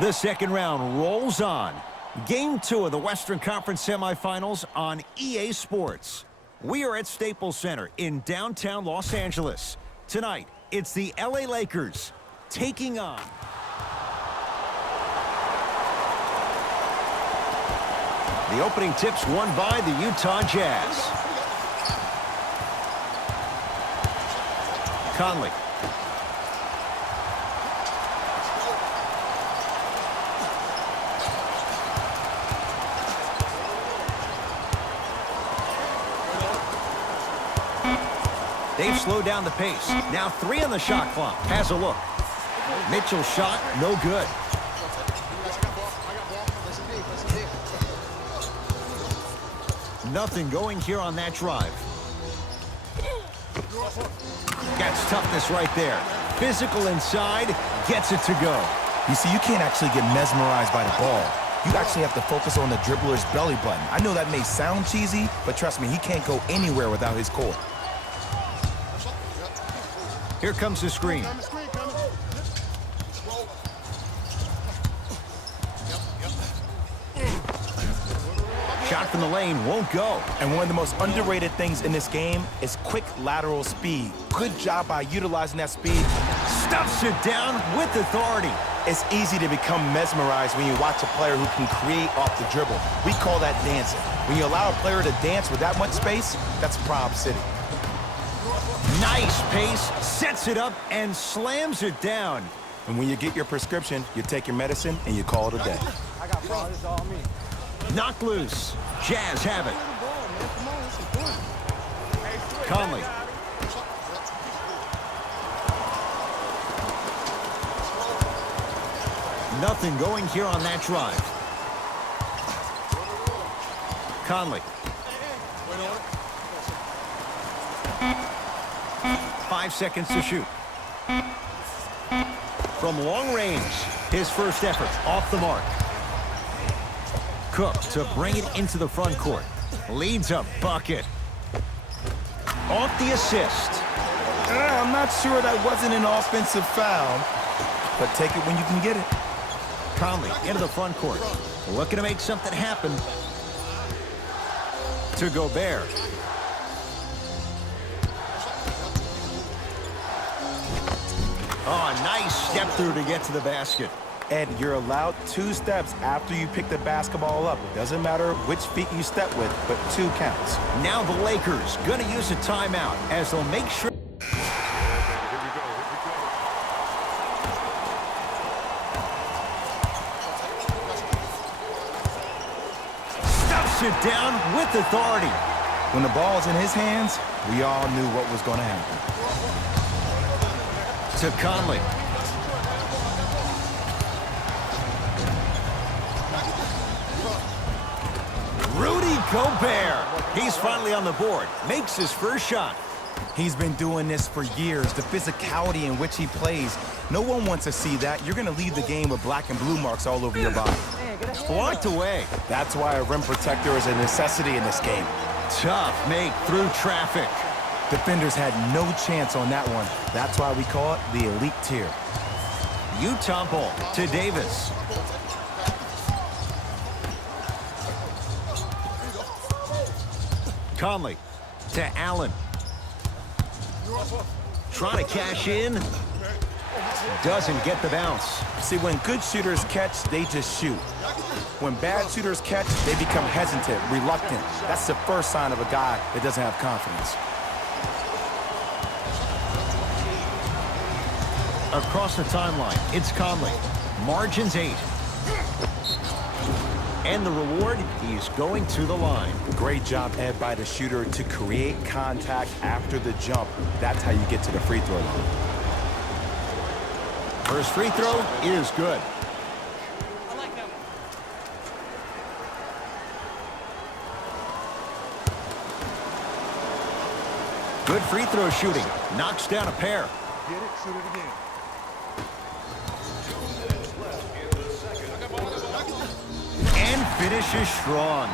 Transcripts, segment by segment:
The second round rolls on. Game 2 of the Western Conference semifinals on EA Sports. We are at Staples Center in downtown Los Angeles. Tonight, it's the LA Lakers taking on the opening tips won by the Utah Jazz. Conley. They've slowed down the pace. Now 3 on the shot clock. Has a look. Mitchell's shot, no good. Nothing going here on that drive. Gets toughness right there. Physical inside, gets it to go. You see, you can't actually get mesmerized by the ball. You actually have to focus on the dribbler's belly button. I know that may sound cheesy, but trust me, he can't go anywhere without his core. Here comes the screen. Shot from the lane won't go. And one of the most underrated things in this game is quick lateral speed. Good job by utilizing that speed. Stuffs it down with authority. It's easy to become mesmerized when you watch a player who can create off the dribble. We call that dancing. When you allow a player to dance with that much space, that's Prob City. Nice pace, sets it up, and slams it down. And when you get your prescription, you take your medicine and you call it a day. I got ball, this is all me. Knocked loose. Jazz have it. Conley. Nothing going here on that drive. Conley. 5 seconds to shoot. From long range, his first effort off the mark. Cook to bring it into the front court. Leads a bucket. Off the assist. I'm not sure that wasn't an offensive foul, but take it when you can get it. Conley into the front court. Looking to make something happen. To Gobert. Oh, nice step through to get to the basket. Ed, you're allowed 2 steps after you pick the basketball up. It doesn't matter which feet you step with, but 2 counts. Now the Lakers gonna use a timeout as they'll make sure. Stuffs it down with authority. When the ball's in his hands, we all knew what was going to happen. To Conley. Rudy Gobert. He's finally on the board. Makes his first shot. He's been doing this for years. The physicality in which he plays. No one wants to see that. You're going to leave the game with black and blue marks all over your body. Blocked away. That's why a rim protector is a necessity in this game. Tough make through traffic. Defenders had no chance on that one. That's why we call it the elite tier. Utah ball to Davis. Conley to Allen. Trying to cash in. Doesn't get the bounce. See, when good shooters catch, they just shoot. When bad shooters catch, they become hesitant, reluctant. That's the first sign of a guy that doesn't have confidence. Across the timeline, it's Conley. Margins 8. And the reward, he's going to the line. Great job, Ed, by the shooter to create contact after the jump. That's how you get to the free throw line. First free throw is good. Good free throw shooting. Knocks down a pair. Get it, shoot it again. And finishes strong.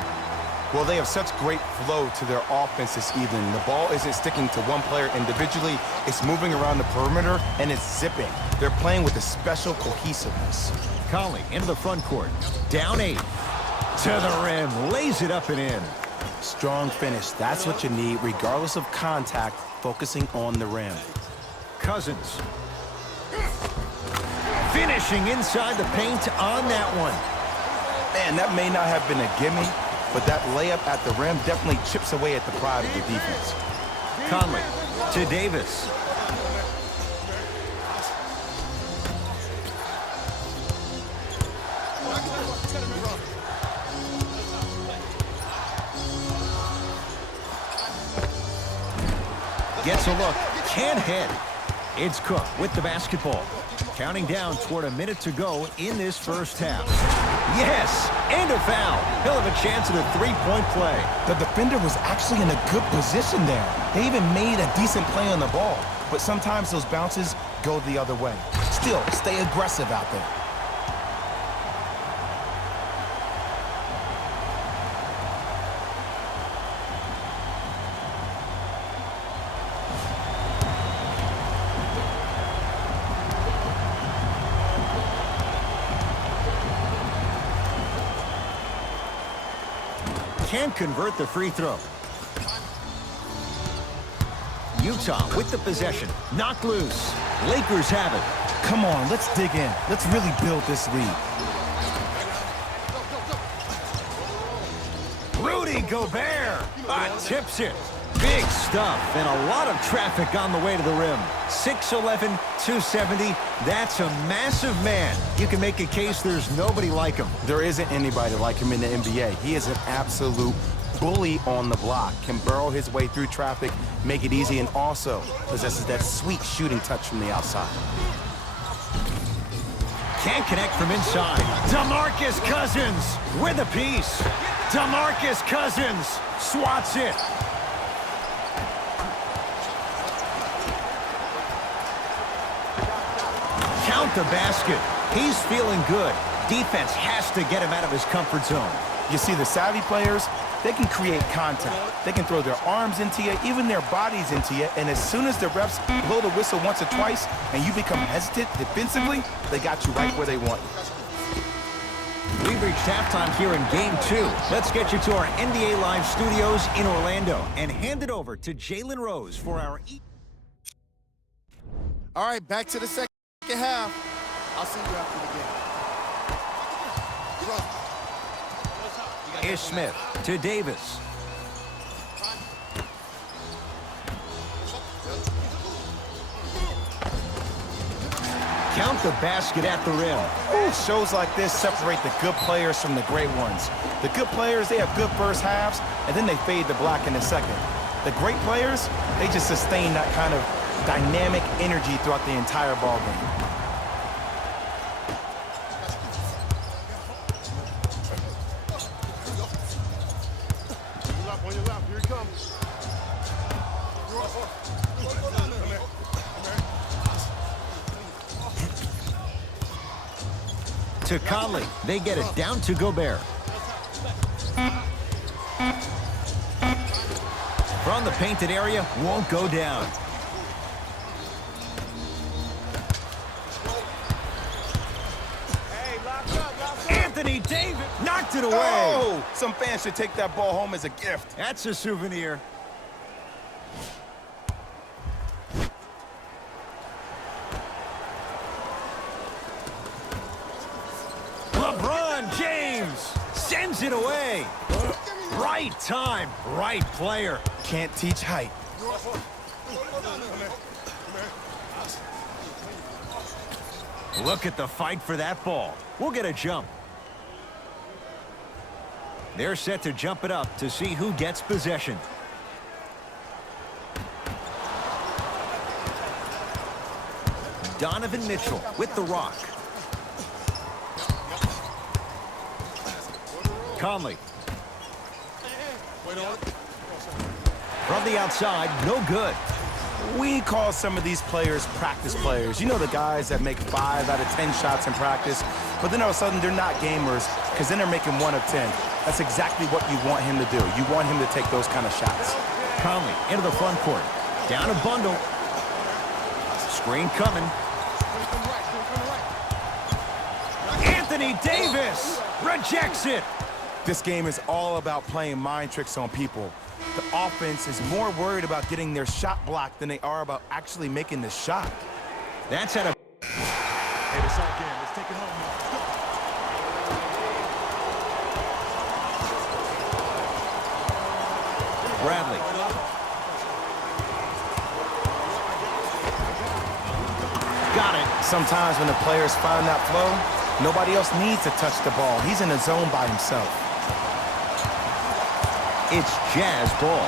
Well, they have such great flow to their offense this evening. The ball isn't sticking to one player individually. It's moving around the perimeter, and it's zipping. They're playing with a special cohesiveness. Conley into the front court. Down 8. To the rim. Lays it up and in. Strong finish. That's what you need, regardless of contact, focusing on the rim. Cousins. Finishing inside the paint on that one. Man, that may not have been a gimme, but that layup at the rim definitely chips away at the pride of the defense. Conley to Davis. Gets a look, can't hit. It's Cook with the basketball. Counting down toward a minute to go in this first half. Yes, and a foul. He'll have a chance at a three-point play. The defender was actually in a good position there. They even made a decent play on the ball, but sometimes those bounces go the other way. Still, stay aggressive out there. Can't convert the free throw. Utah with the possession. Knocked loose. Lakers have it. Come on, let's dig in. Let's really build this lead. Rudy Gobert tips it. Big stuff and a lot of traffic on the way to the rim. 6'11", 270. That's a massive man. You can make a case there's nobody like him. There isn't anybody like him in the NBA. He is an absolute bully on the block. Can burrow his way through traffic, make it easy, and also possesses that sweet shooting touch from the outside. Can't connect from inside. DeMarcus Cousins with a piece. DeMarcus Cousins swats it. Count the basket. He's feeling good. Defense has to get him out of his comfort zone. You see, the savvy players, they can create contact. They can throw their arms into you, even their bodies into you, and as soon as the refs blow the whistle once or twice and you become hesitant defensively, they got you right where they want you. We've reached halftime here in Game 2. Let's get you to our NBA Live studios in Orlando and hand it over to Jalen Rose for our... All right, back to the second half. I'll see you after the game. Ish Smith to Davis. Count the basket at the rim. Ooh, shows like this separate the good players from the great ones. The good players, they have good first halves, and then they fade to black in the second. The great players, they just sustain that kind of dynamic energy throughout the entire ball game. On your left, here he comes. To Conley. They get it down to Gobert. From the painted area, won't go down. Anthony Davis knocked it away. Oh, some fans should take that ball home as a gift. That's a souvenir. LeBron James sends it away. Right time, right player. Can't teach height. Look at the fight for that ball. We'll get a jump. They're set to jump it up to see who gets possession. Donovan Mitchell with the rock. Conley. From the outside, no good. We call some of these players practice players. You know, the guys that make 5 out of 10 shots in practice, but then all of a sudden they're not gamers because then they're making 1 of 10. That's exactly what you want him to do. You want him to take those kind of shots. Conley into the front court. Down a bundle. Screen coming. Anthony Davis rejects it. This game is all about playing mind tricks on people. The offense is more worried about getting their shot blocked than they are about actually making the shot. That's at a... Hey, the shot game. Let's take it home now. Bradley. Got it. Sometimes when the players find that flow, nobody else needs to touch the ball. He's in a zone by himself. It's Jazz ball.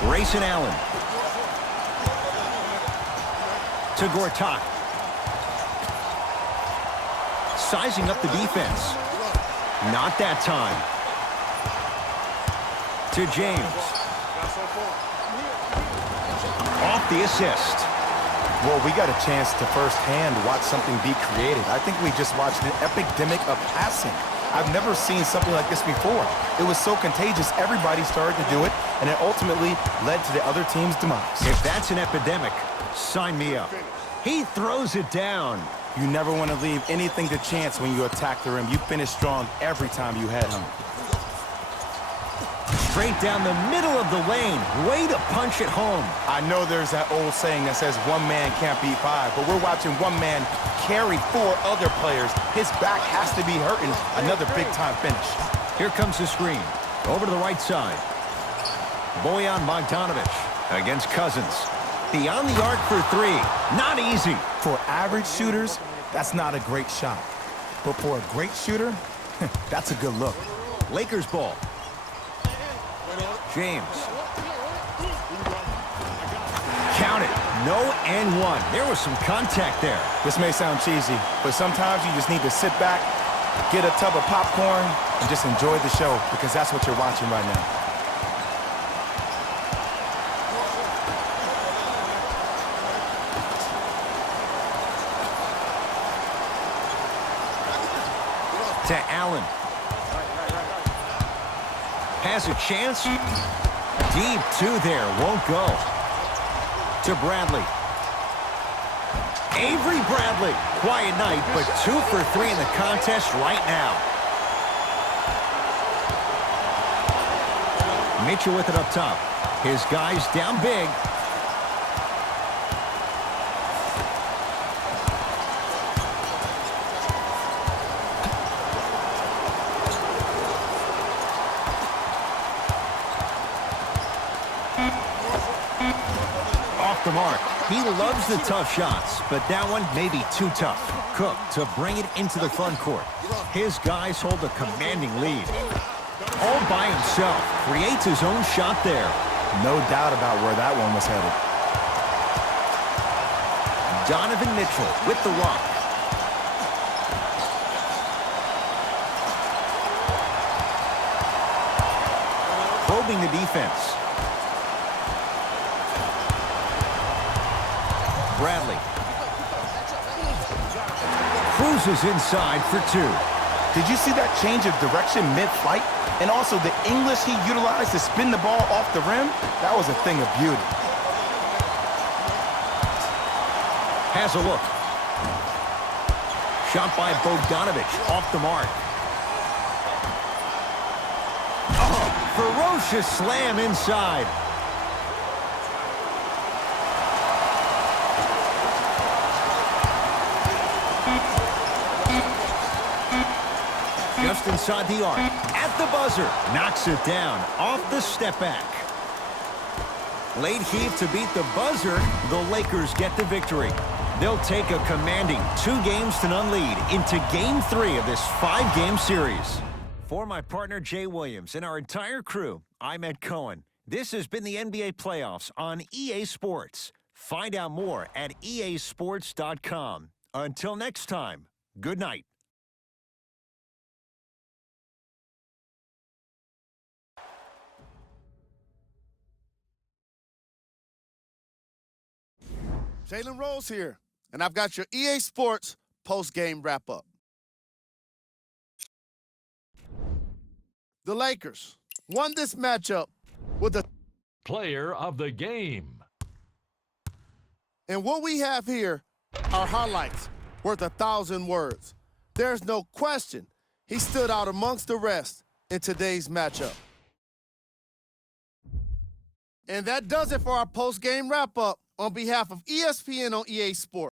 Grayson Allen. To Gortat. Sizing up the defense. Not that time. To James. Off the assist. Well, we got a chance to firsthand watch something be created. I think we just watched an epidemic of passing. I've never seen something like this before. It was so contagious, everybody started to do it, and it ultimately led to the other team's demise. If that's an epidemic, sign me up. He throws it down. You never want to leave anything to chance when you attack the rim. You finish strong every time you head home. Straight down the middle of the lane. Way to punch it home. I know there's that old saying that says one man can't beat five, but we're watching one man carry four other players. His back has to be hurting. Another big-time finish. Here comes the screen. Over to the right side. Bojan Bogdanovic against Cousins. Beyond the arc for three. Not easy. For average shooters, that's not a great shot. But for a great shooter, that's a good look. Lakers ball. James. Count it. No and one. There was some contact there. This may sound cheesy, but sometimes you just need to sit back, get a tub of popcorn, and just enjoy the show, because that's what you're watching right now. To Allen. Has a chance. Deep two there. Won't go. To Bradley. Avery Bradley. Quiet night, but 2 for 3 in the contest right now. Mitchell with it up top. His guys down big. Off the mark. He loves the tough shots, but that one may be too tough. Cook to bring it into the front court. His guys hold a commanding lead. All by himself. Creates his own shot there. No doubt about where that one was headed. Donovan Mitchell with the rock. Probing the defense. Bradley. Cruises inside for 2. Did you see that change of direction mid-flight? And also the English he utilized to spin the ball off the rim? That was a thing of beauty. Has a look. Shot by Bogdanovic off the mark. Oh, ferocious slam inside. Just inside the arc. At the buzzer. Knocks it down. Off the step back. Late heave to beat the buzzer. The Lakers get the victory. They'll take a commanding 2-0 lead into Game 3 of this 5-game series. For my partner Jay Williams and our entire crew, I'm Ed Cohen. This has been the NBA playoffs on EA Sports. Find out more at easports.com. Until next time, good night. Jalen Rose here, and I've got your EA Sports post-game wrap-up. The Lakers won this matchup with the player of the game. And what we have here are highlights worth 1,000 words. There's no question he stood out amongst the rest in today's matchup. And that does it for our post-game wrap-up on behalf of ESPN on EA Sports.